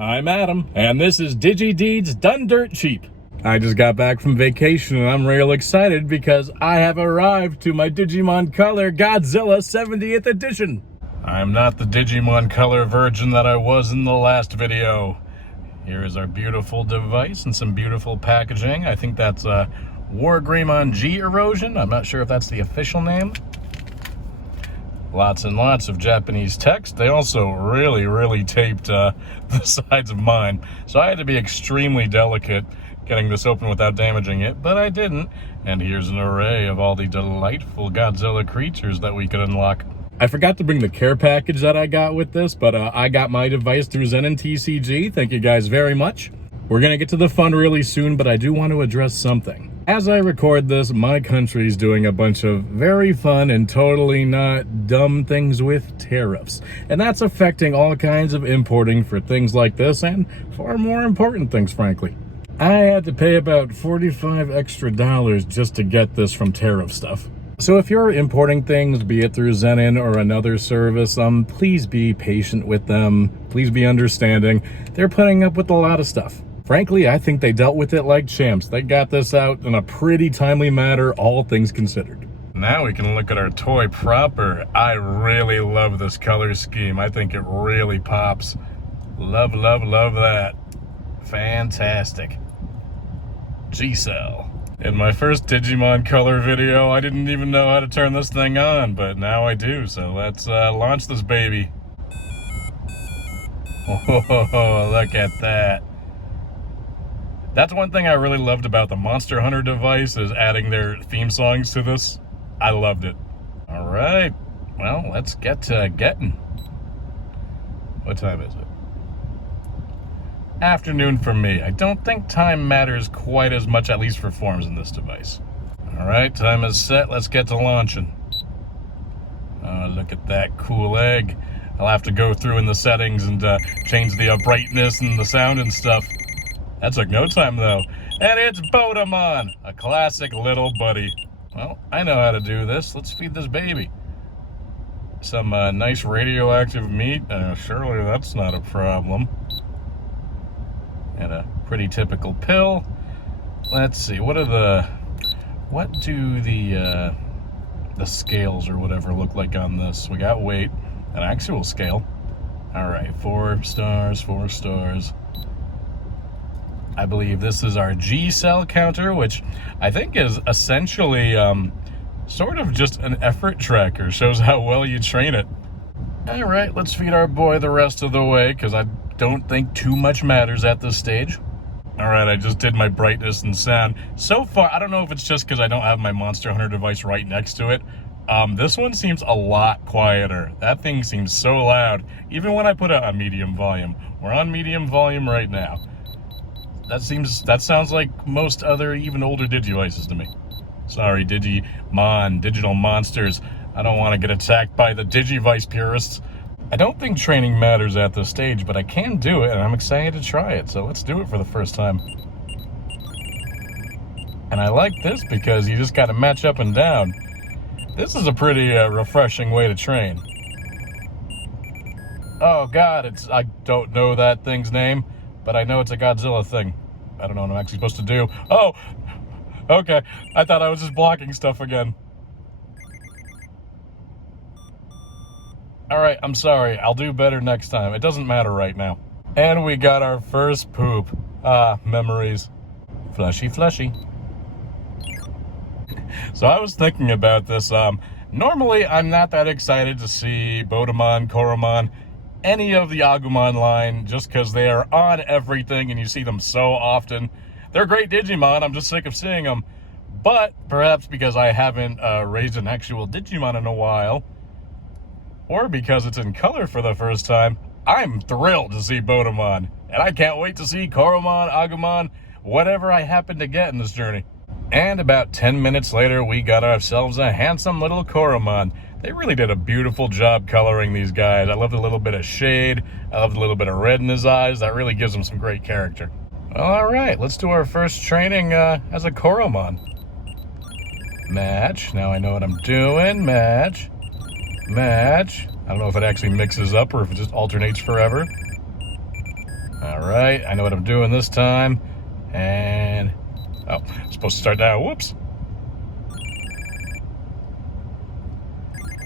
I'm Adam, and this is DigiDeeds Done Dirt Cheap. I just got back from vacation and I'm real excited because I have arrived to my Digimon Color Godzilla 70th edition. I'm not the Digimon Color virgin that I was in the last video. Here is our beautiful device and some beautiful packaging. I think that's Wargreymon G Erosion. I'm not sure if that's the official name. Lots and lots of Japanese text. They also really taped the sides of mine. So I had to be extremely delicate getting this open without damaging it, but I didn't. And here's an array of all the delightful Godzilla creatures that we could unlock. I forgot to bring the care package that I got with this, but I got my device through Zenon TCG. Thank you guys very much. We're gonna get to the fun really soon, but I do want to address something. As I record this, my country's doing a bunch of very fun and totally not dumb things with tariffs. And that's affecting all kinds of importing for things like this and far more important things, frankly. I had to pay about $45 extra just to get this from tariff stuff. So if you're importing things, be it through Zenon or another service, please be patient with them. Please be understanding. They're putting up with a lot of stuff. Frankly, I think they dealt with it like champs. They got this out in a pretty timely manner, all things considered. Now we can look at our toy proper. I really love this color scheme. I think it really pops. Love that. Fantastic. G-Cell. In my first Digimon Color video, I didn't even know how to turn this thing on, but now I do, so let's launch this baby. Oh, look at that. That's one thing I really loved about the Monster Hunter device, is adding their theme songs to this. I loved it. All right, well, let's get to getting. What time is it? Afternoon for me. I don't think time matters quite as much, at least for forms in this device. All right, time is set. Let's get to launching. Oh, look at that cool egg. I'll have to go through in the settings and change the brightness and the sound and stuff. That took no time, though. And it's Bodamon, a classic little buddy. Well, I know how to do this. Let's feed this baby some nice radioactive meat. Surely that's not a problem. And a pretty typical pill. Let's see, what do the scales or whatever look like on this? We got weight, an actual scale. All right, 4 stars, 4 stars. I believe this is our G-Cell counter, which I think is essentially sort of just an effort tracker. Shows how well you train it. All right, let's feed our boy the rest of the way, because I don't think too much matters at this stage. All right, I just did my brightness and sound. So far, I don't know if it's just because I don't have my Monster Hunter device right next to it. This one seems a lot quieter. That thing seems so loud, even when I put it on medium volume. We're on medium volume right now. That sounds like most other, even older Digivices to me. Sorry, Digimon, digital monsters. I don't want to get attacked by the Digivice purists. I don't think training matters at this stage, but I can do it, and I'm excited to try it, so let's do it for the first time. And I like this because you just got to match up and down. This is a pretty refreshing way to train. Oh God, I don't know that thing's name, but I know it's a Godzilla thing. I don't know what I'm actually supposed to do. Oh, okay. I thought I was just blocking stuff again. All right, I'm sorry. I'll do better next time. It doesn't matter right now. And we got our first poop. Memories. Fleshy. So I was thinking about this. Normally, I'm not that excited to see Bodamon, Koromon, any of the Agumon line, just because they are on everything and you see them so often. They're great Digimon. I'm just sick of seeing them. But perhaps because I haven't raised an actual Digimon in a while, or because it's in color for the first time, I'm thrilled to see Bodamon. And I can't wait to see Koromon, Agumon, whatever I happen to get in this journey. And about 10 minutes later, we got ourselves a handsome little Koromon. They really did a beautiful job coloring these guys. I loved a little bit of shade. I loved a little bit of red in his eyes. That really gives him some great character. All right, let's do our first training as a Koromon. Match. Now I know what I'm doing. Match. I don't know if it actually mixes up or if it just alternates forever. All right, I know what I'm doing this time. And, oh, I'm supposed to start now. Whoops.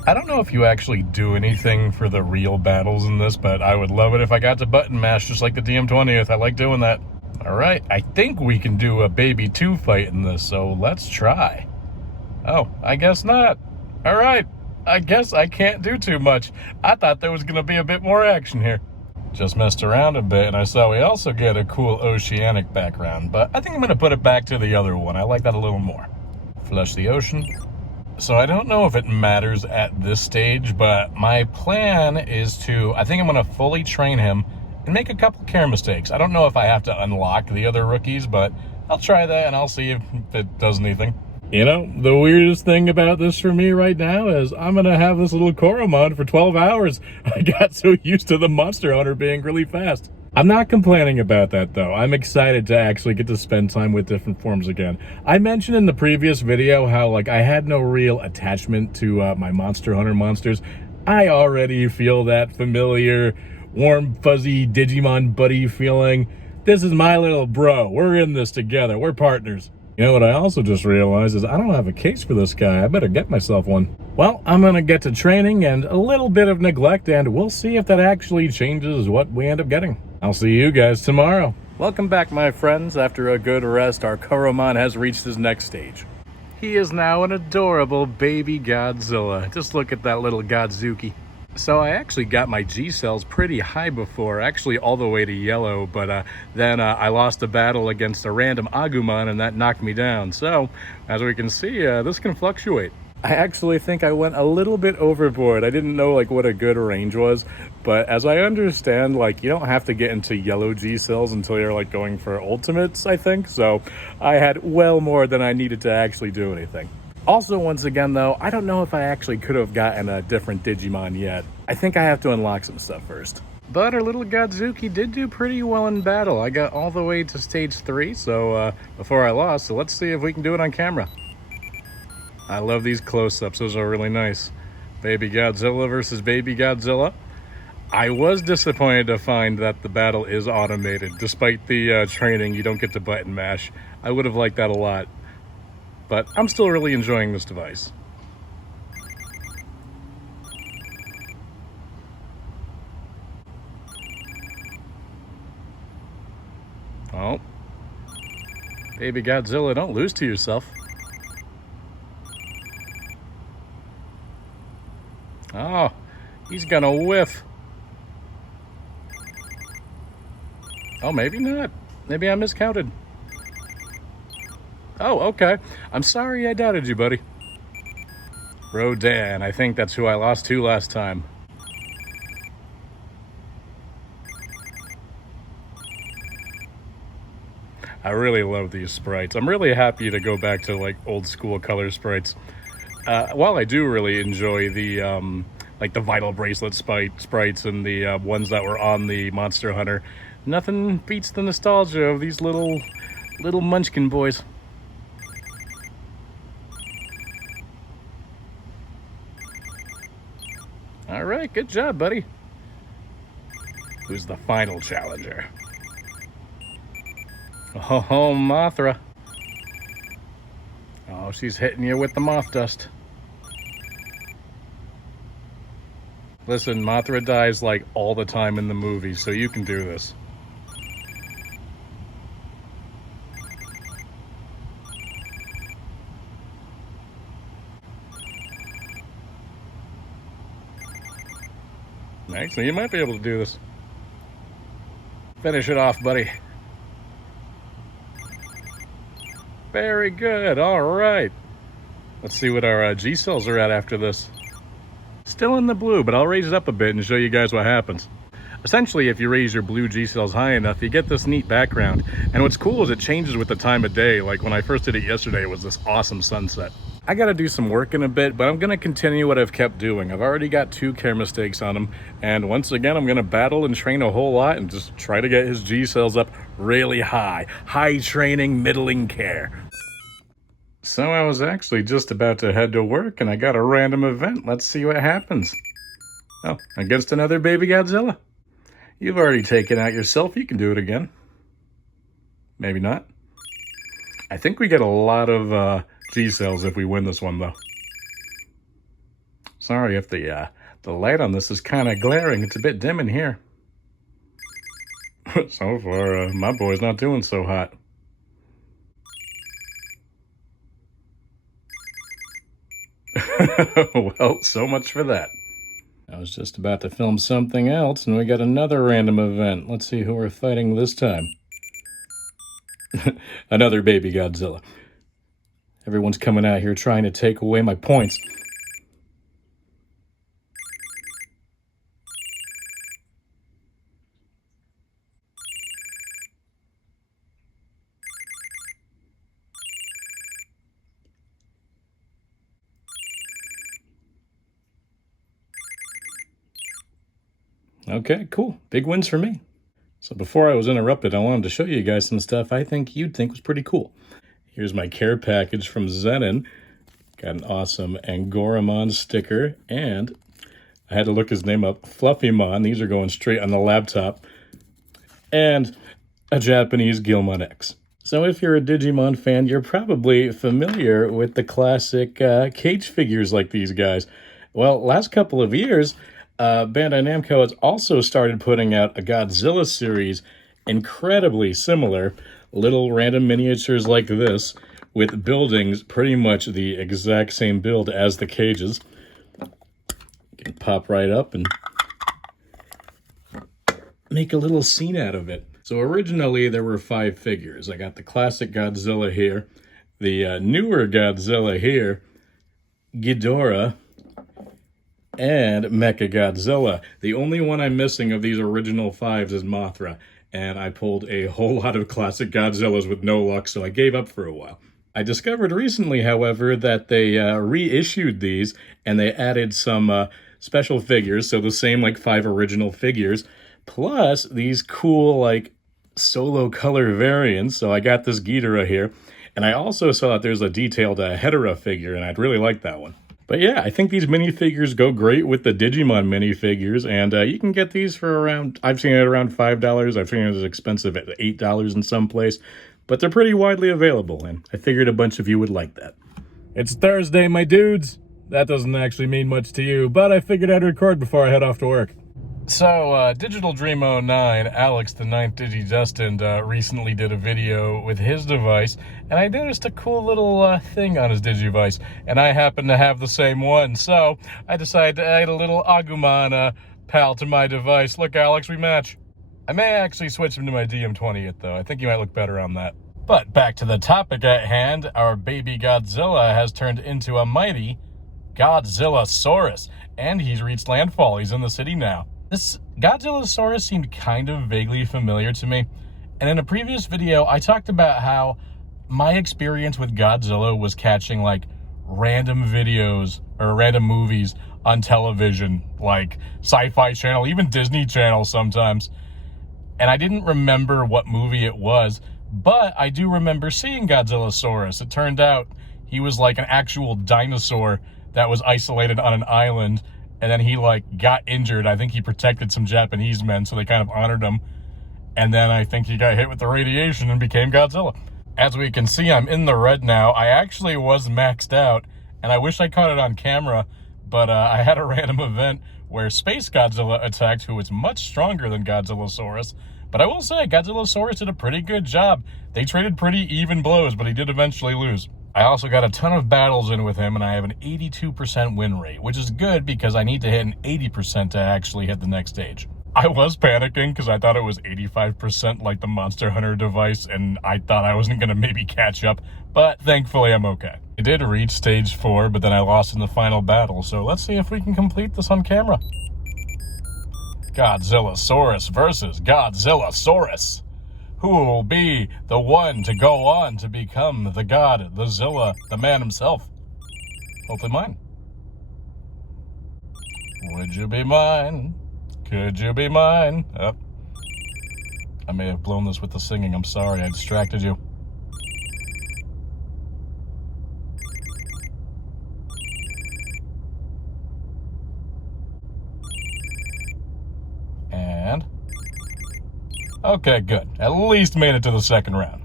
I don't know if you actually do anything for the real battles in this, but I would love it if I got to button mash just like the DM20th. I like doing that. All right, I think we can do a baby 2 fight in this, so let's try. Oh, I guess not. All right, I guess I can't do too much. I thought there was gonna be a bit more action here. Just messed around a bit, and I saw we also get a cool oceanic background, but I think I'm gonna put it back to the other one. I like that a little more. Flush the ocean. So I don't know if it matters at this stage, but my plan is to, I think I'm gonna fully train him and make a couple care mistakes. I don't know if I have to unlock the other rookies, but I'll try that and I'll see if it does anything. You know, the weirdest thing about this for me right now is I'm gonna have this little Koromon for 12 hours. I got so used to the Monster Hunter being really fast. I'm not complaining about that though. I'm excited to actually get to spend time with different forms again. I mentioned in the previous video how like I had no real attachment to my Monster Hunter monsters. I already feel that familiar, warm, fuzzy Digimon buddy feeling. This is my little bro. We're in this together. We're partners. You know what I also just realized is I don't have a case for this guy. I better get myself one. Well, I'm gonna get to training and a little bit of neglect, and we'll see if that actually changes what we end up getting. I'll see you guys tomorrow. Welcome back, my friends. After a good rest, our Koromon has reached his next stage. He is now an adorable baby Godzilla. Just look at that little Godzuki. So I actually got my G cells pretty high before, actually all the way to yellow, but then I lost a battle against a random Agumon and that knocked me down. So, as we can see, this can fluctuate. I actually think I went a little bit overboard. I didn't know like what a good range was, but as I understand, like you don't have to get into yellow G cells until you're like going for ultimates, I think. So I had well more than I needed to actually do anything. Also, once again, though, I don't know if I actually could have gotten a different Digimon yet. I think I have to unlock some stuff first. But our little Godzuki did do pretty well in battle. I got all the way to stage 3, so before I lost, so let's see if we can do it on camera. I love these close-ups, those are really nice. Baby Godzilla versus Baby Godzilla. I was disappointed to find that the battle is automated. Despite the training, you don't get to button mash. I would have liked that a lot. But I'm still really enjoying this device. Oh. Baby Godzilla, don't lose to yourself. Oh, he's gonna whiff. Oh, maybe not. Maybe I miscounted. Oh, okay. I'm sorry I doubted you, buddy. Rodan, I think that's who I lost to last time. I really love these sprites. I'm really happy to go back to like old school color sprites. While I do really enjoy the like the Vital Bracelet sprites and the ones that were on the Monster Hunter, nothing beats the nostalgia of these little munchkin boys. All right, good job, buddy. Who's the final challenger? Oh, Mothra. Oh, she's hitting you with the moth dust. Listen, Mothra dies like all the time in the movies, so you can do this. Actually, you might be able to do this. Finish it off, buddy. Very good, all right. Let's see what our G cells are at after this. Still in the blue, but I'll raise it up a bit and show you guys what happens. Essentially, if you raise your blue G cells high enough, you get this neat background. And what's cool is it changes with the time of day. Like when I first did it yesterday, it was this awesome sunset. I gotta do some work in a bit, but I'm gonna continue what I've kept doing. I've already got 2 care mistakes on him, and once again, I'm gonna battle and train a whole lot and just try to get his G cells up really high. High training, middling care. So I was actually just about to head to work, and I got a random event. Let's see what happens. Oh, against another baby Godzilla. You've already taken out yourself. You can do it again. Maybe not. I think we get a lot of G cells if we win this one, though. Sorry if the light on this is kind of glaring. It's a bit dim in here. So far, my boy's not doing so hot. Well, so much for that. I was just about to film something else, and we got another random event. Let's see who we're fighting this time. Another baby Godzilla. Everyone's coming out here trying to take away my points. Okay, cool. Big wins for me. So before I was interrupted, I wanted to show you guys some stuff I think you'd think was pretty cool. Here's my care package from Zenon. Got an awesome Koromon sticker, and I had to look his name up, Fluffymon. These are going straight on the laptop. And a Japanese Gilmon X. So if you're a Digimon fan, you're probably familiar with the classic cage figures like these guys. Well, last couple of years, Bandai Namco has also started putting out a Godzilla series, incredibly similar, little random miniatures like this, with buildings pretty much the exact same build as the cages. You can pop right up and make a little scene out of it. So originally there were 5 figures. I got the classic Godzilla here, the newer Godzilla here, Ghidorah, and Mechagodzilla. The only one I'm missing of these original 5s is Mothra, and I pulled a whole lot of classic Godzillas with no luck, so I gave up for a while. I discovered recently, however, that they reissued these, and they added some special figures, so the same like 5 original figures, plus these cool like solo color variants. So I got this Ghidorah here, and I also saw that there's a detailed Hedorah figure, and I'd really like that one. But yeah, I think these minifigures go great with the Digimon minifigures, and you can get these for around, I've seen it around $5, I've seen it as expensive at $8 in some place, but they're pretty widely available, and I figured a bunch of you would like that. It's Thursday, my dudes! That doesn't actually mean much to you, but I figured I'd record before I head off to work. So, Digital Dream 09, Alex, the 9th Digidestined, recently did a video with his device, and I noticed a cool little thing on his Digivice, and I happen to have the same one, so I decided to add a little Agumon pal to my device. Look, Alex, we match. I may actually switch him to my DM20th, though. I think you might look better on that. But back to the topic at hand, our baby Godzilla has turned into a mighty Godzillasaurus, and he's reached Landfall. He's in the city now. This Godzillasaurus seemed kind of vaguely familiar to me, and in a previous video, I talked about how my experience with Godzilla was catching, like, random videos or random movies on television, like Sci-Fi Channel, even Disney Channel sometimes, and I didn't remember what movie it was, but I do remember seeing Godzillasaurus. It turned out he was like an actual dinosaur that was isolated on an island, and then he like got injured. I think he protected some Japanese men, so they kind of honored him. And then I think he got hit with the radiation and became Godzilla. As we can see, I'm in the red now. I actually was maxed out, and I wish I caught it on camera, but I had a random event where Space Godzilla attacked, who is much stronger than Godzillasaurus. But I will say, Godzillasaurus did a pretty good job. They traded pretty even blows, but he did eventually lose. I also got a ton of battles in with him, and I have an 82% win rate, which is good because I need to hit an 80% to actually hit the next stage. I was panicking because I thought it was 85% like the Monster Hunter device, and I thought I wasn't going to maybe catch up, but thankfully I'm okay. I did reach stage 4, but then I lost in the final battle, so let's see if we can complete this on camera. Godzillasaurus versus Godzillasaurus. Who will be the one to go on to become the god, the Zilla, the man himself? Hopefully mine. Would you be mine? Could you be mine? Oh. I may have blown this with the singing. I'm sorry, I distracted you. And Okay, good. At least made it to the second round.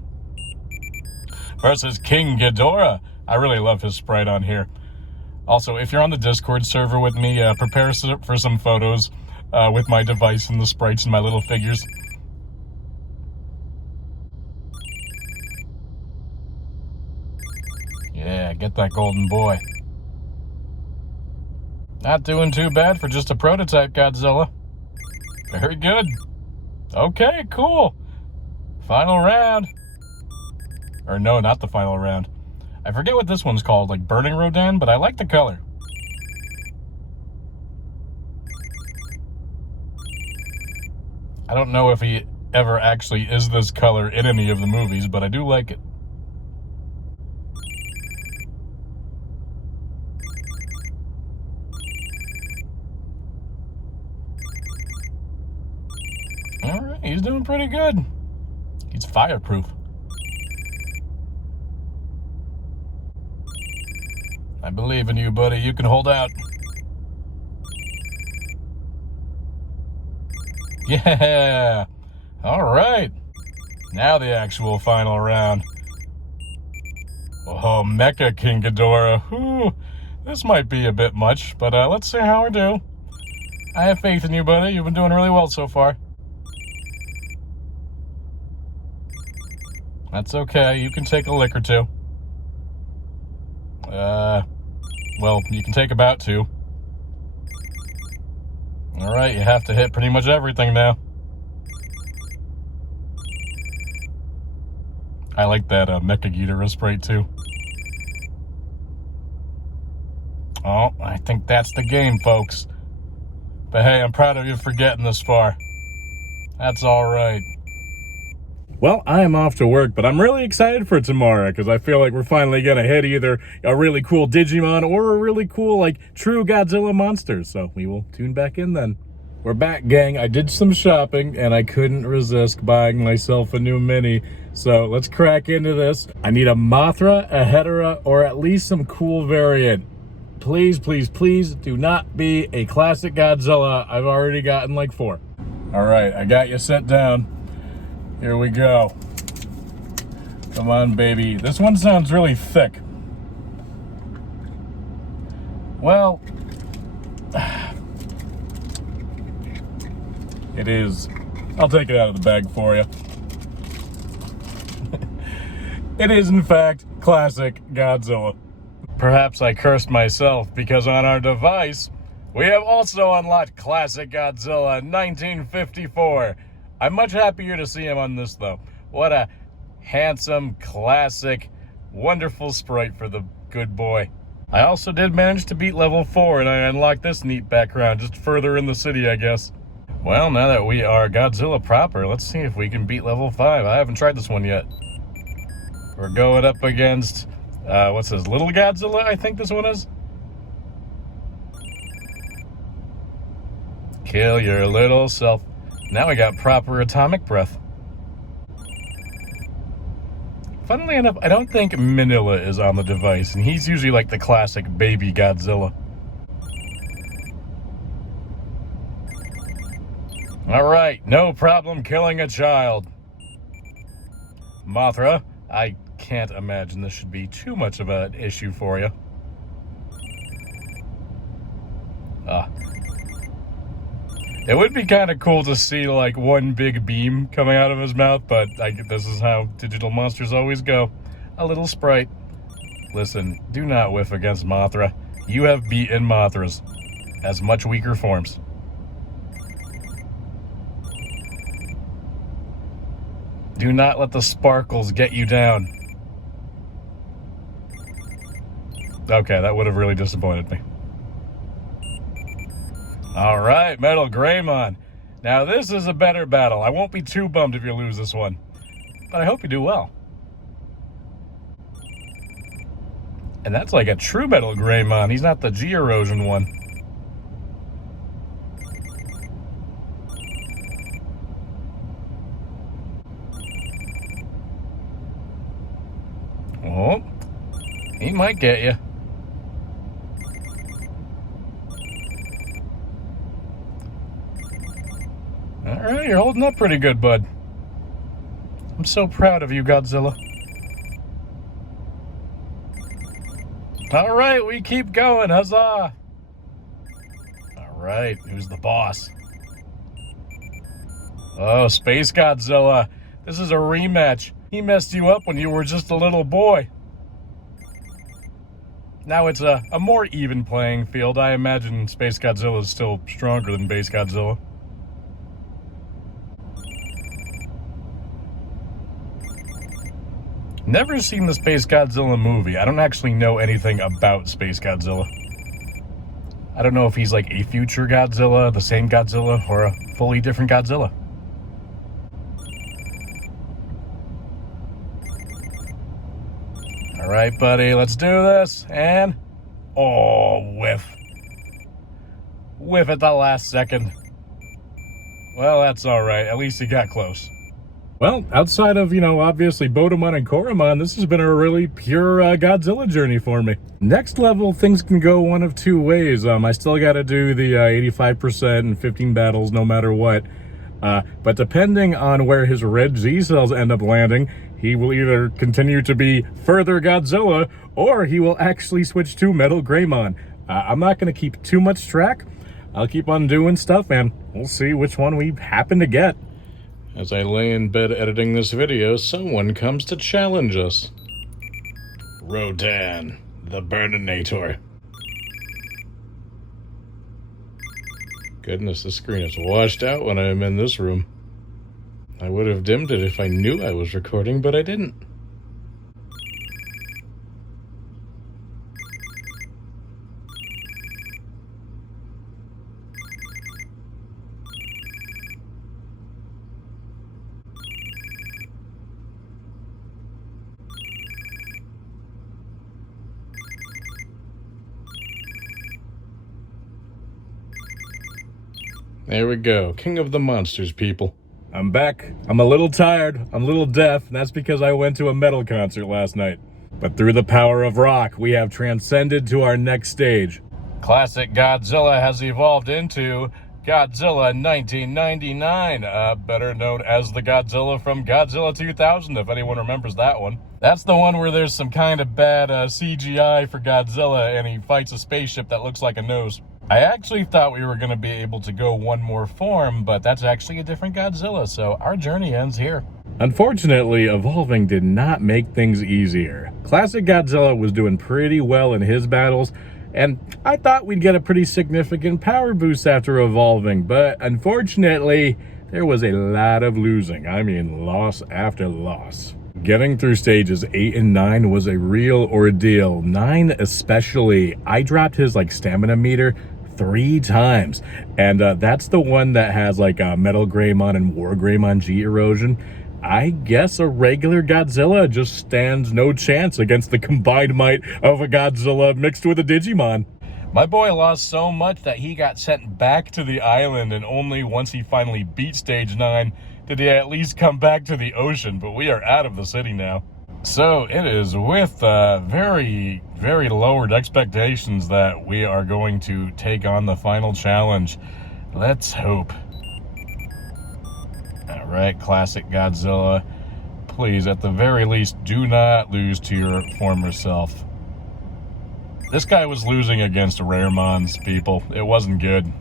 Versus King Ghidorah. I really love his sprite on here. Also, if you're on the Discord server with me, prepare for some photos with my device and the sprites and my little figures. Yeah, get that golden boy. Not doing too bad for just a prototype Godzilla. Very good. Okay, cool. Final round. Or no, not the final round. I forget what this one's called, like Burning Rodan, but I like the color. I don't know if he ever actually is this color in any of the movies, but I do like it. All right, he's doing pretty good. He's fireproof. I believe in you, buddy. You can hold out. Yeah. All right. Now the actual final round. Oh, Mecha King Ghidorah. Whew. This might be a bit much, but let's see how we do. I have faith in you, buddy. You've been doing really well so far. That's okay. You can take a lick or two. Well, you can take about 2. All right, you have to hit pretty much everything now. I like that Mecha Ghidorah sprite too. Oh, I think that's the game, folks. But hey, I'm proud of you for getting this far. That's all right. Well, I am off to work, but I'm really excited for tomorrow because I feel like we're finally going to hit either a really cool Digimon or a really cool, like, true Godzilla monster. So we will tune back in then. We're back, gang. I did some shopping, and I couldn't resist buying myself a new mini. So let's crack into this. I need a Mothra, a Hedorah, or at least some cool variant. Please, please, please do not be a classic Godzilla. I've already gotten like 4. All right, I got you set down. Here we go. Come on, baby. This one sounds really thick. Well, it is. I'll take it out of the bag for you. It is, in fact, classic Godzilla. Perhaps I cursed myself because on our device, we have also unlocked classic Godzilla 1954. I'm much happier to see him on this, though. What a handsome, classic, wonderful sprite for the good boy. I also did manage to beat level 4, and I unlocked this neat background just further in the city, I guess. Well, now that we are Godzilla proper, let's see if we can beat level 5. I haven't tried this one yet. We're going up against, what's this, Little Godzilla, I think this one is? Kill your little self. Now we got proper atomic breath. Funnily enough, I don't think Manila is on the device, and he's usually like the classic baby Godzilla. Alright, no problem killing a child. Mothra, I can't imagine this should be too much of an issue for you. It would be kind of cool to see like one big beam coming out of his mouth, but this is how digital monsters always go. A little sprite. Listen, do not whiff against Mothra. You have beaten Mothras as much weaker forms. Do not let the sparkles get you down. Okay, that would have really disappointed me. All right, Metal Greymon. Now this is a better battle. I won't be too bummed if you lose this one, but I hope you do well. And that's like a true Metal Greymon. He's not the G-Erosion one. Oh, he might get you. All right, you're holding up pretty good, bud. I'm so proud of you, Godzilla. All right, we keep going. Huzzah! All right, who's the boss? Oh, Space Godzilla. This is a rematch. He messed you up when you were just a little boy. Now it's a more even playing field. I imagine Space Godzilla is still stronger than Base Godzilla. Never seen the Space Godzilla movie. I don't actually know anything about Space Godzilla. I don't know if he's like a future Godzilla, the same Godzilla, or a fully different Godzilla. All right, buddy, let's do this. And, oh, whiff. Whiff at the last second. Well, that's all right. At least he got close. Well, outside of, obviously Bodemon and Koromon, this has been a really pure Godzilla journey for me. Next level, things can go one of two ways. I still got to do the 85% and 15 battles no matter what. But depending on where his red Z cells end up landing, he will either continue to be further Godzilla, or he will actually switch to Metal Greymon. I'm not going to keep too much track. I'll keep on doing stuff, and we'll see which one we happen to get. As I lay in bed editing this video, someone comes to challenge us. Rodan, the Burninator. Goodness, the screen is washed out when I'm in this room. I would have dimmed it if I knew I was recording, but I didn't. There we go. King of the monsters, people. I'm back. I'm a little tired. I'm a little deaf, and that's because I went to a metal concert last night. But through the power of rock, we have transcended to our next stage. Classic Godzilla has evolved into Godzilla 1999, better known as the Godzilla from Godzilla 2000, if anyone remembers that one. That's the one where there's some kind of bad CGI for Godzilla, and he fights a spaceship that looks like a nose. I actually thought we were going to be able to go one more form, but that's actually a different Godzilla, so our journey ends here. Unfortunately, evolving did not make things easier. Classic Godzilla was doing pretty well in his battles, and I thought we'd get a pretty significant power boost after evolving, but unfortunately, there was a lot of losing. I mean, loss after loss. Getting through stages 8 and 9 was a real ordeal. 9 especially. I dropped his stamina meter 3 times, and that's the one that has Metal Greymon and War Greymon G erosion. I guess a regular Godzilla just stands no chance against the combined might of a Godzilla mixed with a Digimon. My boy lost so much that he got sent back to the island, and only once he finally beat stage 9 did he at least come back to the ocean, but we are out of the city now. So it is with very, very lowered expectations that we are going to take on the final challenge. Let's hope. All right, classic Godzilla. Please, at the very least, do not lose to your former self. This guy was losing against Raremons, people. It wasn't good.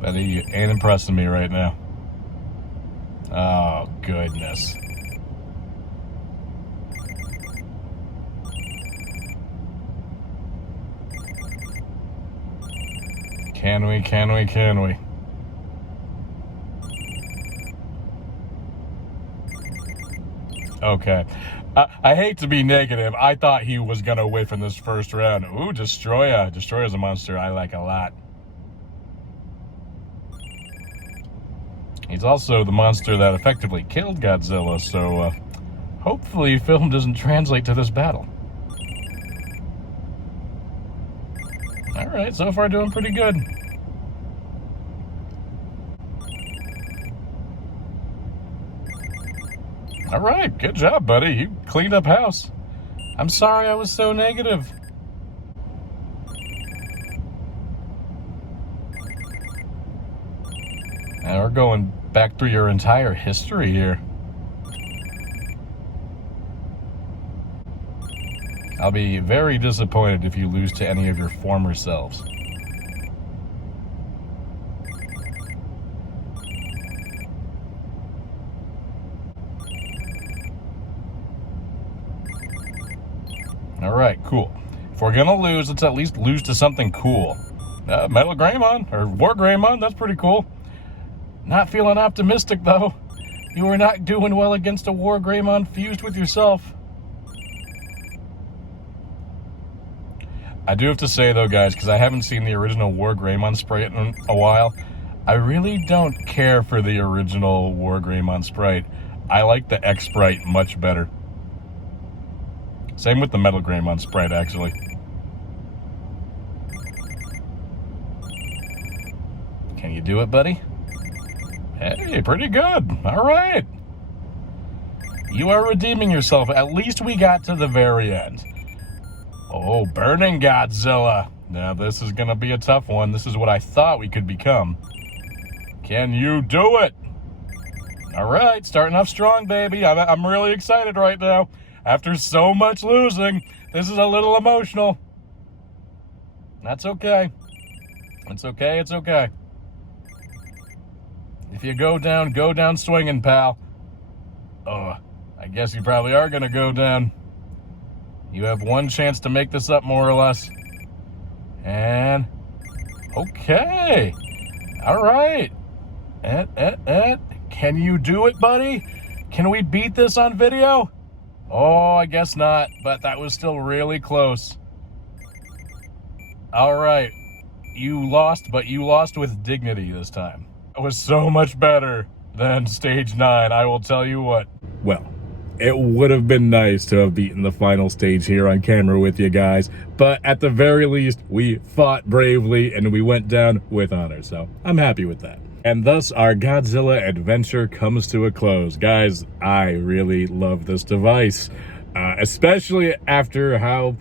But he ain't impressing me right now. Oh, goodness. Can we? Okay. I hate to be negative. I thought he was going to whiff in this first round. Ooh, Destroyer. Destroyer's a monster I like a lot. He's also the monster that effectively killed Godzilla, so hopefully film doesn't translate to this battle. Alright, so far doing pretty good. Alright, good job, buddy. You cleaned up house. I'm sorry I was so negative. And we're going back through your entire history here. I'll be very disappointed if you lose to any of your former selves. All right, cool. If we're gonna lose, let's at least lose to something cool. Metal Greymon, or War Greymon, that's pretty cool. Not feeling optimistic, though. You are not doing well against a War Greymon fused with yourself. I do have to say, though, guys, because I haven't seen the original War Greymon sprite in a while, I really don't care for the original War Greymon sprite. I like the X sprite much better. Same with the Metal Greymon sprite, actually. Can you do it, buddy? Hey, pretty good. All right. You are redeeming yourself. At least we got to the very end. Oh, Burning Godzilla. Now, this is going to be a tough one. This is what I thought we could become. Can you do it? All right, starting off strong, baby. I'm really excited right now. After so much losing, this is a little emotional. That's okay. It's okay, it's okay. If you go down swinging, pal. Oh, I guess you probably are going to go down. You have one chance to make this up, more or less. And, okay. All right. Can you do it, buddy? Can we beat this on video? Oh, I guess not, but that was still really close. All right. You lost, but you lost with dignity this time. It was so much better than stage 9, I will tell you what. Well, it would have been nice to have beaten the final stage here on camera with you guys, but at the very least, we fought bravely and we went down with honor, so I'm happy with that. And thus, our Godzilla adventure comes to a close. Guys, I really love this device, especially after how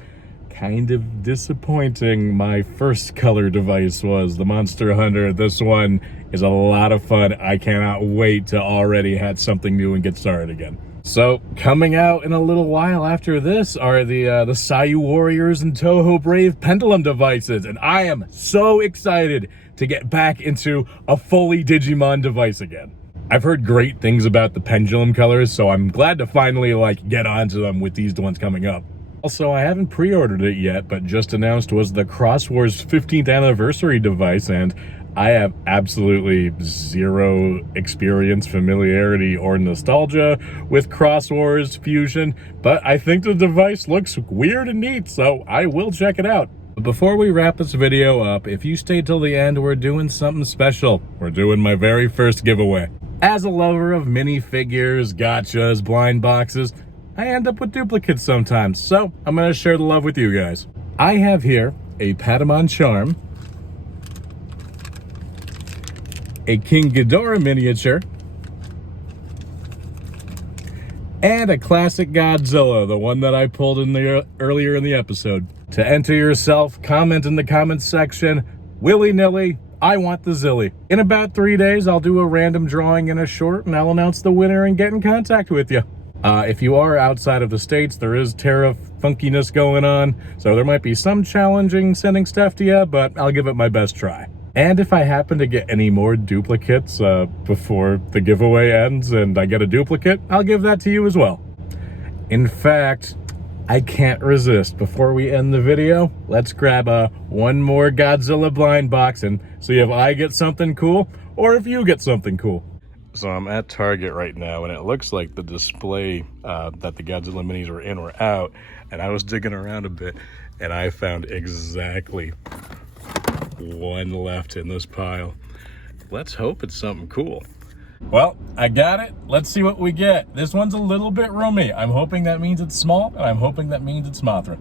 kind of disappointing my first color device was, the Monster Hunter. This one is a lot of fun. I cannot wait to already have something new and get started again. So, coming out in a little while after this are the Saiyu Warriors and Toho Brave Pendulum devices, and I am so excited to get back into a fully Digimon device again. I've heard great things about the pendulum colors, so I'm glad to finally get onto them with these ones coming up. Also, I haven't pre-ordered it yet, but just announced was the Cross Wars 15th anniversary device, and I have absolutely zero experience, familiarity, or nostalgia with Cross Wars Fusion, but I think the device looks weird and neat, so I will check it out. But before we wrap this video up, if you stay till the end, we're doing something special. We're doing my very first giveaway. As a lover of minifigures, gachas, blind boxes, I end up with duplicates sometimes, so I'm going to share the love with you guys. I have here a Patamon Charm, a King Ghidorah miniature, and a classic Godzilla, the one that I pulled in earlier in the episode. To enter yourself, comment in the comments section, willy-nilly, I want the Zilly. In about 3 days, I'll do a random drawing in a short, and I'll announce the winner and get in contact with you. If you are outside of the States, there is tariff funkiness going on, so there might be some challenging sending stuff to you, but I'll give it my best try. And if I happen to get any more duplicates before the giveaway ends and I get a duplicate, I'll give that to you as well. In fact, I can't resist. Before we end the video, let's grab one more Godzilla blind box and see if I get something cool or if you get something cool. So I'm at Target right now, and it looks like the display that the Godzilla minis were in were out, and I was digging around a bit, and I found exactly one left in this pile. Let's hope it's something cool. Well, I got it. Let's see what we get. This one's a little bit roomy. I'm hoping that means it's small, and I'm hoping that means it's Mothra.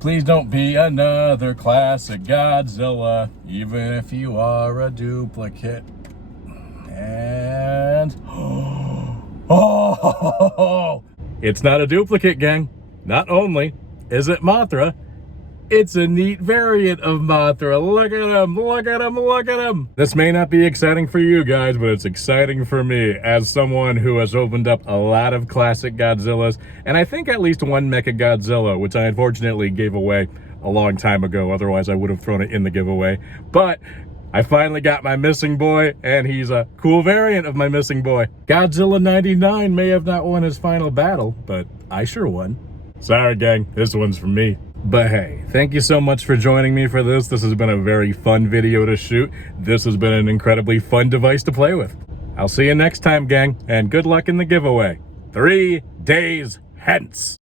Please don't be another classic Godzilla, even if you are a duplicate. And oh, it's not a duplicate, gang. Not only is it Mothra, It's a neat variant of Mothra. Look at him, look at him, look at him. This may not be exciting for you guys, but it's exciting for me as someone who has opened up a lot of classic Godzillas, and I think at least one Mecha Godzilla, which I unfortunately gave away a long time ago. Otherwise, I would have thrown it in the giveaway. But I finally got my missing boy, and he's a cool variant of my missing boy. Godzilla 99 may have not won his final battle, but I sure won. Sorry, gang, this one's for me. But hey, thank you so much for joining me for this. This has been a very fun video to shoot. This has been an incredibly fun device to play with. I'll see you next time, gang, and good luck in the giveaway. 3 days hence.